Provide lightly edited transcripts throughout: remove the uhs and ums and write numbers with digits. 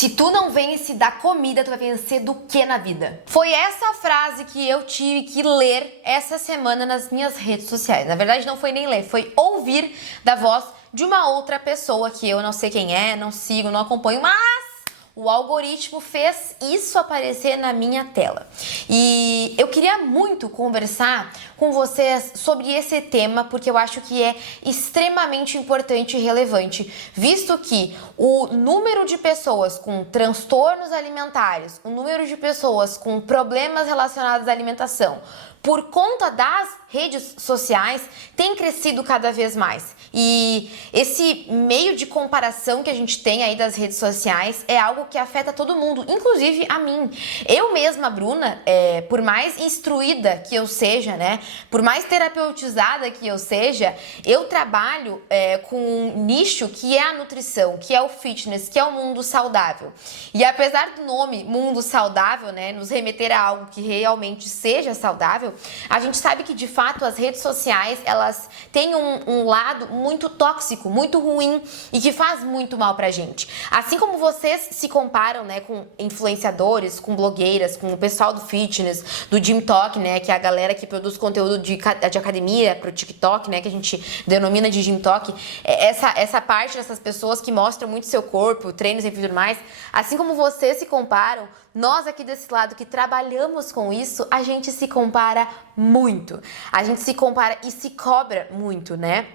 Se tu não vence da comida, tu vai vencer do que na vida? Foi essa frase que eu tive que ler essa semana nas minhas redes sociais. Na verdade, não foi nem ler, foi ouvir da voz de uma outra pessoa que eu não sei quem é, não sigo, não acompanho, mas o algoritmo fez isso aparecer na minha tela. E eu queria muito conversar com vocês sobre esse tema, porque eu acho que é extremamente importante e relevante, visto que o número de pessoas com transtornos alimentares, o número de pessoas com problemas relacionados à alimentação, por conta das redes sociais, tem crescido cada vez mais. E esse meio de comparação que a gente tem aí das redes sociais é algo que afeta todo mundo, inclusive a mim. Eu mesma, Bruna, por mais instruída que eu seja, né, por mais terapeutizada que eu seja, eu trabalho com um nicho que é a nutrição, que é o fitness, que é o mundo saudável. E apesar do nome mundo saudável, né, nos remeter a algo que realmente seja saudável, a gente sabe que de fato as redes sociais elas têm um lado muito tóxico, muito ruim e que faz muito mal pra gente. Assim como vocês se comparam, né, com influenciadores, com blogueiras, com o pessoal do fitness, do Gym Talk, né, que é a galera que produz conteúdo de academia pro TikTok, né, que a gente denomina de Gym Talk, essa parte dessas pessoas que mostram muito seu corpo, treinos e tudo mais, assim como vocês se comparam, nós aqui desse lado que trabalhamos com isso, a gente se compara muito. A gente se compara e se cobra muito, né?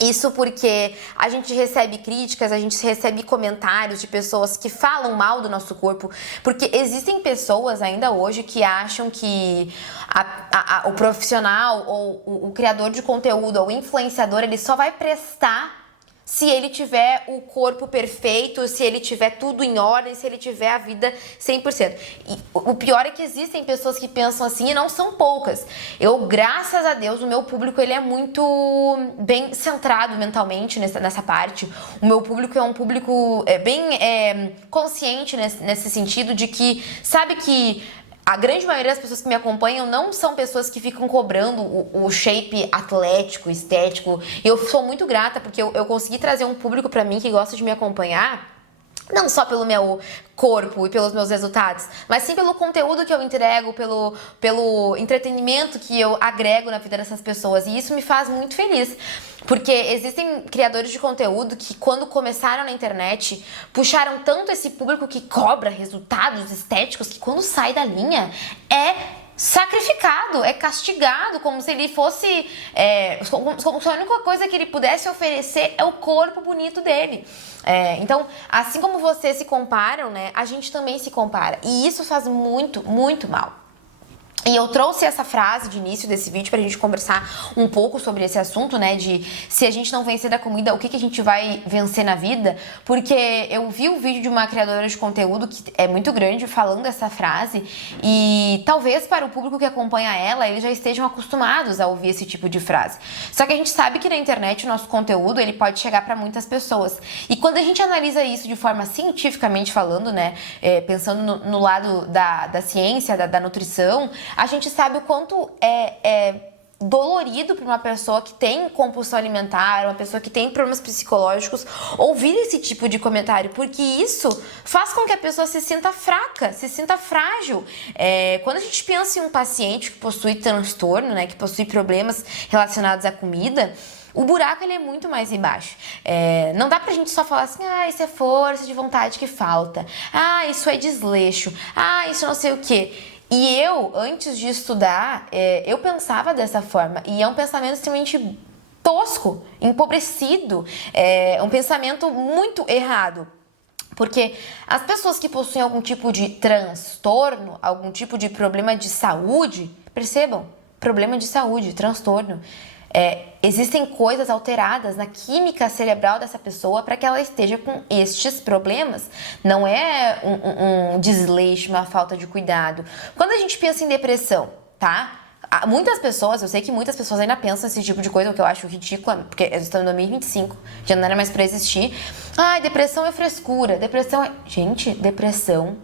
Isso porque a gente recebe críticas, a gente recebe comentários de pessoas que falam mal do nosso corpo, porque existem pessoas ainda hoje que acham que o profissional ou o criador de conteúdo ou o influenciador, ele só vai prestar se ele tiver o corpo perfeito, se ele tiver tudo em ordem, se ele tiver a vida 100%. E o pior é que existem pessoas que pensam assim e não são poucas. Eu, graças a Deus, o meu público ele é muito bem centrado mentalmente nessa parte. O meu público é um público bem consciente nesse sentido de que sabe que a grande maioria das pessoas que me acompanham não são pessoas que ficam cobrando o shape atlético, estético. E eu sou muito grata porque eu consegui trazer um público pra mim que gosta de me acompanhar, não só pelo meu corpo e pelos meus resultados, mas sim pelo conteúdo que eu entrego, pelo entretenimento que eu agrego na vida dessas pessoas. E isso me faz muito feliz. Porque existem criadores de conteúdo que, quando começaram na internet, puxaram tanto esse público que cobra resultados estéticos que, quando sai da linha, é sacrificado, é castigado, como se ele fosse como se a única coisa que ele pudesse oferecer é o corpo bonito dele. Então, assim como vocês se comparam, né, a gente também se compara, e isso faz muito, muito mal. E eu trouxe essa frase de início desse vídeo pra gente conversar um pouco sobre esse assunto, né, de se a gente não vencer da comida, o que a gente vai vencer na vida, porque eu vi o vídeo de uma criadora de conteúdo que é muito grande falando essa frase e talvez para o público que acompanha ela, eles já estejam acostumados a ouvir esse tipo de frase. Só que a gente sabe que na internet o nosso conteúdo, ele pode chegar pra muitas pessoas. E quando a gente analisa isso de forma cientificamente falando, né, pensando no lado da ciência, da nutrição, a gente sabe o quanto é dolorido para uma pessoa que tem compulsão alimentar, uma pessoa que tem problemas psicológicos, ouvir esse tipo de comentário, porque isso faz com que a pessoa se sinta fraca, se sinta frágil. Quando a gente pensa em um paciente que possui transtorno, né, que possui problemas relacionados à comida, o buraco ele é muito mais embaixo. Não dá pra gente só falar assim, isso é força de vontade que falta, isso é desleixo, isso não sei o quê. E eu, antes de estudar, eu pensava dessa forma. E é um pensamento extremamente tosco, empobrecido. É um pensamento muito errado. Porque as pessoas que possuem algum tipo de transtorno, algum tipo de problema de saúde, percebam, problema de saúde, transtorno, existem coisas alteradas na química cerebral dessa pessoa para que ela esteja com estes problemas. Não é um desleixo, uma falta de cuidado. Quando a gente pensa em depressão, tá? Muitas pessoas, eu sei que muitas pessoas ainda pensam esse tipo de coisa, o que eu acho ridículo, porque estamos em 2025, já não era mais pra existir. Depressão é frescura, depressão é... Gente, depressão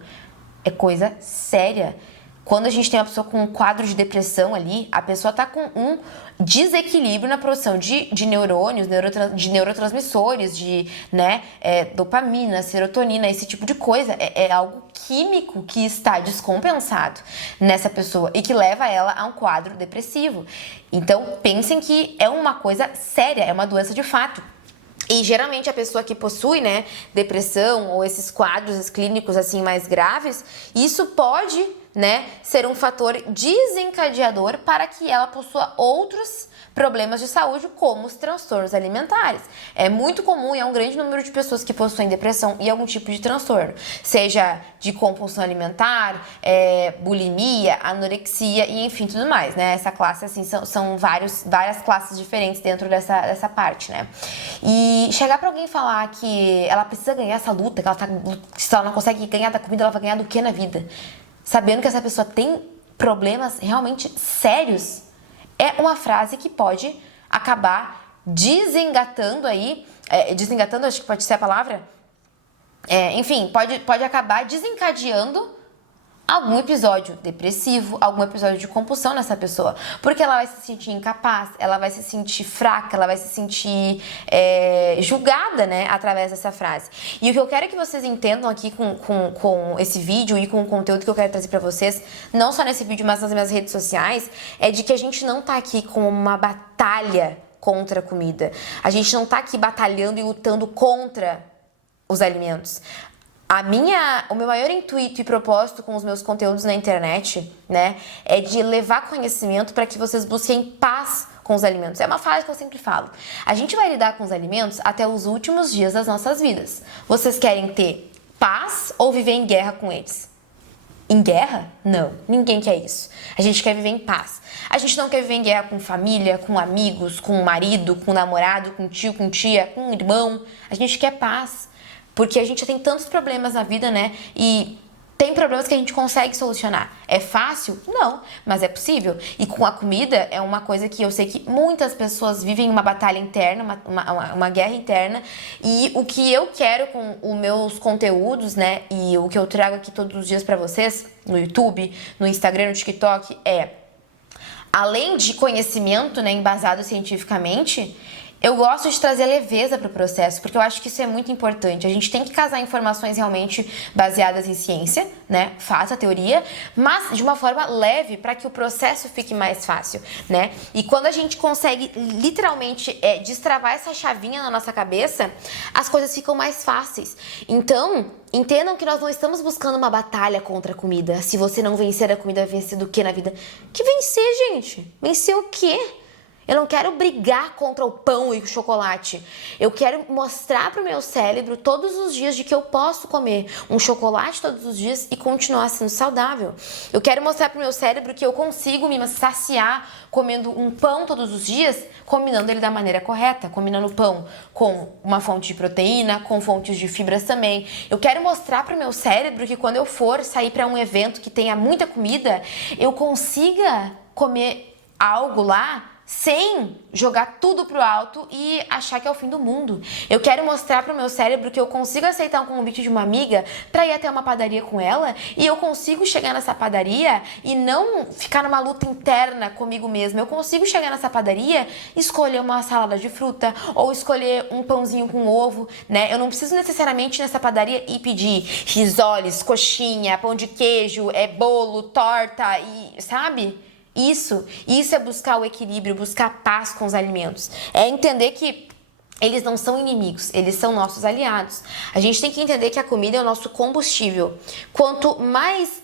é coisa séria. quando a gente tem uma pessoa com um quadro de depressão ali, a pessoa tá com um desequilíbrio na produção de neurônios, de neurotransmissores, de dopamina, serotonina, esse tipo de coisa. É algo químico que está descompensado nessa pessoa e que leva ela a um quadro depressivo. Então, pensem que é uma coisa séria, é uma doença de fato. E geralmente a pessoa que possui, depressão ou esses quadros clínicos assim mais graves, isso pode, ser um fator desencadeador para que ela possua outros problemas de saúde, como os transtornos alimentares. É muito comum e é um grande número de pessoas que possuem depressão e algum tipo de transtorno, seja de compulsão alimentar, bulimia, anorexia e enfim, tudo mais, Essa classe, assim, são várias classes diferentes dentro dessa parte, E chegar pra alguém e falar que ela precisa ganhar essa luta, que se ela não consegue ganhar da comida, ela vai ganhar do que na vida? Sabendo que essa pessoa tem problemas realmente sérios, é uma frase que pode acabar desengatando aí, desengatando, acho que pode ser a palavra, enfim, pode acabar desencadeando algum episódio depressivo, algum episódio de compulsão nessa pessoa, porque ela vai se sentir incapaz, ela vai se sentir fraca, ela vai se sentir julgada, através dessa frase. E o que eu quero que vocês entendam aqui com esse vídeo e com o conteúdo que eu quero trazer pra vocês, não só nesse vídeo, mas nas minhas redes sociais, é de que a gente não tá aqui com uma batalha contra a comida. A gente não tá aqui batalhando e lutando contra os alimentos. O meu maior intuito e propósito com os meus conteúdos na internet, é de levar conhecimento para que vocês busquem paz com os alimentos. É uma frase que eu sempre falo. A gente vai lidar com os alimentos até os últimos dias das nossas vidas. Vocês querem ter paz ou viver em guerra com eles? Em guerra? Não, ninguém quer isso. A gente quer viver em paz. A gente não quer viver em guerra com família, com amigos, com marido, com namorado, com tio, com tia, com irmão. A gente quer paz. Porque a gente tem tantos problemas na vida, E tem problemas que a gente consegue solucionar. É fácil? Não, mas é possível. E com a comida é uma coisa que eu sei que muitas pessoas vivem uma batalha interna, uma guerra interna. E o que eu quero com os meus conteúdos, E o que eu trago aqui todos os dias pra vocês, no YouTube, no Instagram, no TikTok, além de conhecimento, embasado cientificamente, eu gosto de trazer leveza para o processo, porque eu acho que isso é muito importante. A gente tem que casar informações realmente baseadas em ciência, Faça a teoria, mas de uma forma leve para que o processo fique mais fácil, E quando a gente consegue literalmente destravar essa chavinha na nossa cabeça, as coisas ficam mais fáceis. Então, entendam que nós não estamos buscando uma batalha contra a comida. Se você não vencer a comida, vai vencer do que na vida? Que vencer, gente? Vencer o quê? Eu não quero brigar contra o pão e o chocolate. Eu quero mostrar pro meu cérebro todos os dias de que eu posso comer um chocolate todos os dias e continuar sendo saudável. Eu quero mostrar pro meu cérebro que eu consigo me saciar comendo um pão todos os dias, combinando ele da maneira correta, combinando o pão com uma fonte de proteína, com fontes de fibras também. Eu quero mostrar pro meu cérebro que quando eu for sair para um evento que tenha muita comida, eu consiga comer algo lá sem jogar tudo pro alto e achar que é o fim do mundo. Eu quero mostrar pro meu cérebro que eu consigo aceitar um convite de uma amiga pra ir até uma padaria com ela e eu consigo chegar nessa padaria e não ficar numa luta interna comigo mesma. Eu consigo chegar nessa padaria e escolher uma salada de fruta ou escolher um pãozinho com ovo, Eu não preciso necessariamente ir nessa padaria e pedir risoles, coxinha, pão de queijo, bolo, torta e, sabe? Isso é buscar o equilíbrio, buscar paz com os alimentos. É entender que eles não são inimigos, eles são nossos aliados. A gente tem que entender que a comida é o nosso combustível. Quanto mais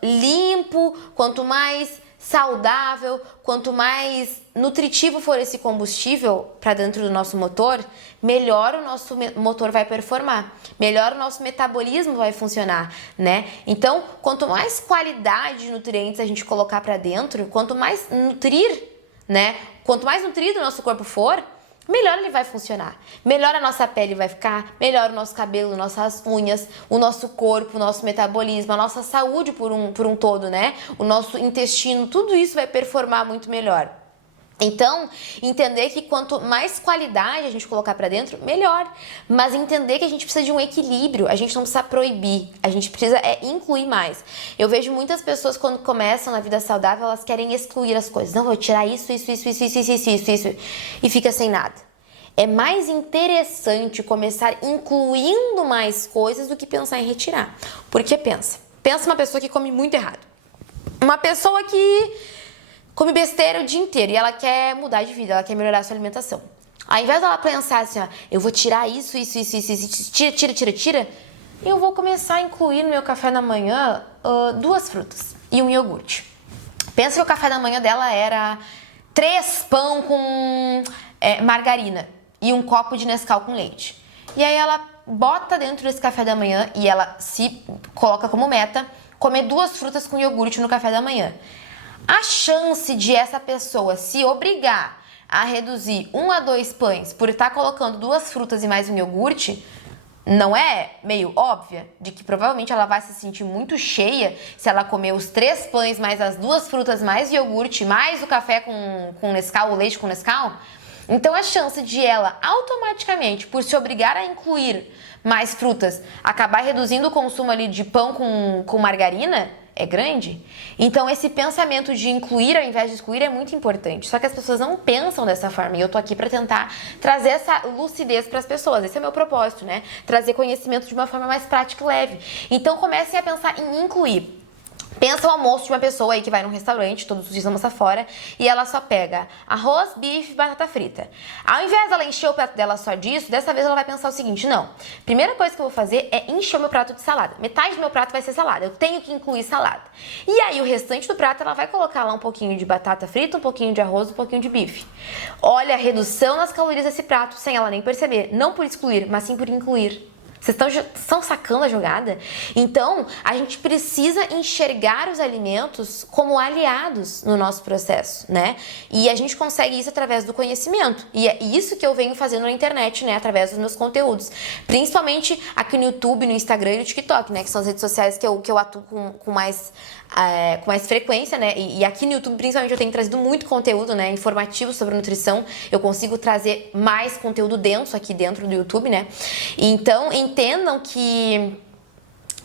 limpo, quanto mais saudável, quanto mais nutritivo for esse combustível para dentro do nosso motor, melhor o nosso motor vai performar, melhor o nosso metabolismo vai funcionar, Então, quanto mais qualidade de nutrientes a gente colocar para dentro, quanto mais nutrir, Quanto mais nutrido o nosso corpo for, melhor ele vai funcionar. Melhor a nossa pele vai ficar, melhor o nosso cabelo, nossas unhas, o nosso corpo, o nosso metabolismo, a nossa saúde por um todo, O nosso intestino, tudo isso vai performar muito melhor. Então, entender que quanto mais qualidade a gente colocar pra dentro, melhor. Mas entender que a gente precisa de um equilíbrio, a gente não precisa proibir, a gente precisa incluir mais. Eu vejo muitas pessoas quando começam na vida saudável, elas querem excluir as coisas. Não, vou tirar isso, e fica sem nada. É mais interessante começar incluindo mais coisas do que pensar em retirar. Porque pensa uma pessoa que come muito errado. Uma pessoa que come besteira o dia inteiro e ela quer mudar de vida, ela quer melhorar a sua alimentação. Ao invés dela pensar assim, ó, eu vou tirar isso, tira, eu vou começar a incluir no meu café da manhã 2 frutas e um iogurte. Pensa que o café da manhã dela era 3 pão com margarina e um copo de Nescau com leite. E aí ela bota dentro desse café da manhã e ela se coloca como meta comer 2 frutas com iogurte no café da manhã. A chance de essa pessoa se obrigar a reduzir 1 a 2 pães por estar colocando 2 frutas e mais um iogurte não é meio óbvia? De que provavelmente ela vai se sentir muito cheia se ela comer os 3 pães mais as 2 frutas mais o iogurte mais o café com Nescau, o leite com Nescau? Então a chance de ela automaticamente, por se obrigar a incluir mais frutas, acabar reduzindo o consumo ali de pão com margarina é grande. Então esse pensamento de incluir ao invés de excluir é muito importante. Só que as pessoas não pensam dessa forma e eu tô aqui para tentar trazer essa lucidez para as pessoas. Esse é o meu propósito, né? Trazer conhecimento de uma forma mais prática e leve. Então comecem a pensar em incluir. Pensa o almoço de uma pessoa aí que vai num restaurante, todos os dias almoça fora, e ela só pega arroz, bife e batata frita. Ao invés dela encher o prato dela só disso, dessa vez ela vai pensar o seguinte, não, primeira coisa que eu vou fazer é encher o meu prato de salada. Metade do meu prato vai ser salada, eu tenho que incluir salada. E aí o restante do prato ela vai colocar lá um pouquinho de batata frita, um pouquinho de arroz, um pouquinho de bife. Olha a redução nas calorias desse prato, sem ela nem perceber. Não por excluir, mas sim por incluir. Vocês estão sacando a jogada? Então, a gente precisa enxergar os alimentos como aliados no nosso processo, né? E a gente consegue isso através do conhecimento. E é isso que eu venho fazendo na internet, né? Através dos meus conteúdos. Principalmente aqui no YouTube, no Instagram e no TikTok, né? Que são as redes sociais que eu atuo com mais frequência, né? E aqui no YouTube, principalmente, eu tenho trazido muito conteúdo, né? Informativo sobre nutrição. Eu consigo trazer mais conteúdo denso aqui dentro do YouTube, né? Então, entendam que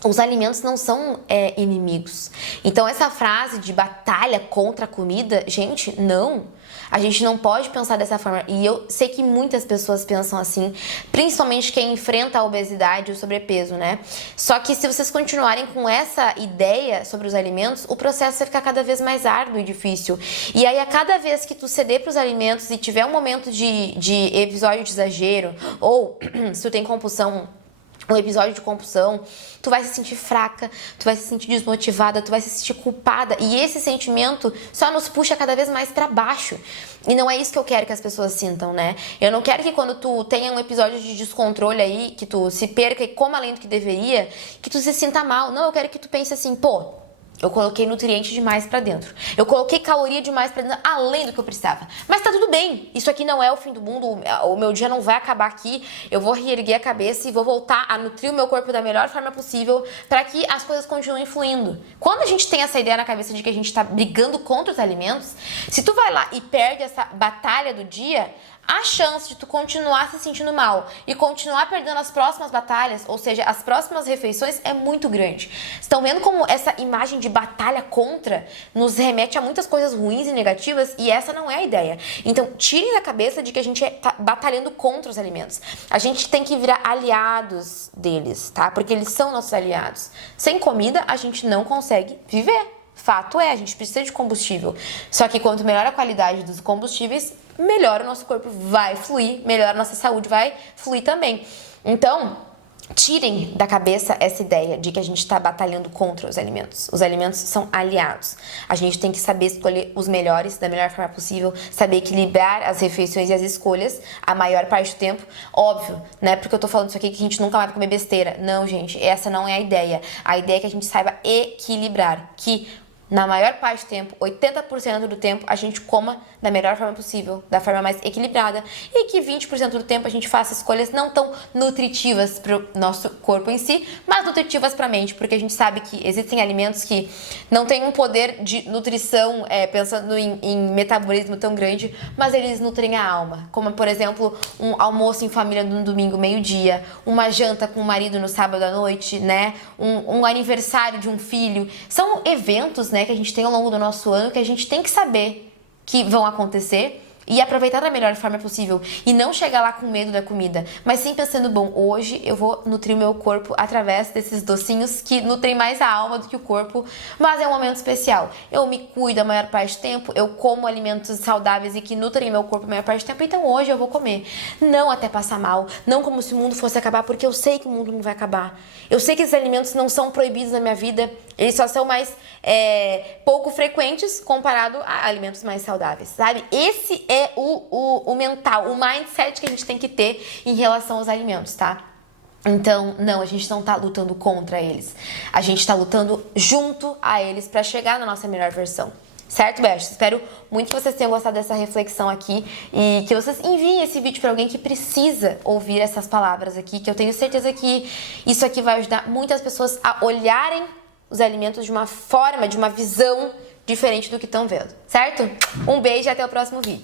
os alimentos não são inimigos. Então, essa frase de batalha contra a comida, gente, não. A gente não pode pensar dessa forma. E eu sei que muitas pessoas pensam assim, principalmente quem enfrenta a obesidade e o sobrepeso, né? Só que se vocês continuarem com essa ideia sobre os alimentos, o processo vai ficar cada vez mais árduo e difícil. E aí, a cada vez que tu ceder para os alimentos e tiver um momento de episódio de exagero, ou se tu tem compulsão, um episódio de compulsão, tu vai se sentir fraca, tu vai se sentir desmotivada, tu vai se sentir culpada e esse sentimento só nos puxa cada vez mais pra baixo. E não é isso que eu quero que as pessoas sintam, né? Eu não quero que quando tu tenha um episódio de descontrole aí, que tu se perca e coma além do que deveria, que tu se sinta mal. Não, eu quero que tu pense assim, pô, eu coloquei nutriente demais pra dentro. Eu coloquei caloria demais pra dentro, além do que eu precisava. Mas tá tudo bem. Isso aqui não é o fim do mundo. O meu dia não vai acabar aqui. Eu vou reerguer a cabeça e vou voltar a nutrir o meu corpo da melhor forma possível pra que as coisas continuem fluindo. Quando a gente tem essa ideia na cabeça de que a gente tá brigando contra os alimentos, se tu vai lá e perde essa batalha do dia, a chance de tu continuar se sentindo mal e continuar perdendo as próximas batalhas, ou seja, as próximas refeições, é muito grande. Estão vendo como essa imagem de batalha contra nos remete a muitas coisas ruins e negativas? E essa não é a ideia. Então, tirem da cabeça de que a gente tá batalhando contra os alimentos. A gente tem que virar aliados deles, tá? Porque eles são nossos aliados. Sem comida, a gente não consegue viver. Fato é, a gente precisa de combustível. Só que quanto melhor a qualidade dos combustíveis, melhor o nosso corpo vai fluir, melhor a nossa saúde vai fluir também. Então, tirem da cabeça essa ideia de que a gente está batalhando contra os alimentos. Os alimentos são aliados. A gente tem que saber escolher os melhores da melhor forma possível, saber equilibrar as refeições e as escolhas a maior parte do tempo. Óbvio, né? Porque eu tô falando isso aqui que a gente nunca vai comer besteira. Não, gente, essa não é a ideia. A ideia é que a gente saiba equilibrar, que na maior parte do tempo, 80% do tempo, a gente coma da melhor forma possível, da forma mais equilibrada, e que 20% do tempo a gente faça escolhas não tão nutritivas para o nosso corpo em si, mas nutritivas para a mente, porque a gente sabe que existem alimentos que não têm um poder de nutrição, pensando em metabolismo tão grande, mas eles nutrem a alma, como por exemplo um almoço em família no domingo meio-dia, uma janta com o marido no sábado à noite, né? Um aniversário de um filho. São eventos, né, que a gente tem ao longo do nosso ano que a gente tem que saber que vão acontecer e aproveitar da melhor forma possível. E não chegar lá com medo da comida, mas sim pensando, bom, hoje eu vou nutrir o meu corpo através desses docinhos que nutrem mais a alma do que o corpo, mas é um momento especial. Eu me cuido a maior parte do tempo, eu como alimentos saudáveis e que nutrem meu corpo a maior parte do tempo, então hoje eu vou comer. Não até passar mal, não como se o mundo fosse acabar, porque eu sei que o mundo não vai acabar. Eu sei que esses alimentos não são proibidos na minha vida, eles só são mais pouco frequentes comparado a alimentos mais saudáveis, sabe? Esse é o mental, o mindset que a gente tem que ter em relação aos alimentos, tá? Então, não, a gente não tá lutando contra eles. A gente tá lutando junto a eles pra chegar na nossa melhor versão. Certo, bestas? Espero muito que vocês tenham gostado dessa reflexão aqui e que vocês enviem esse vídeo para alguém que precisa ouvir essas palavras aqui, que eu tenho certeza que isso aqui vai ajudar muitas pessoas a olharem os alimentos de uma forma, de uma visão diferente do que estão vendo, certo? Um beijo e até o próximo vídeo.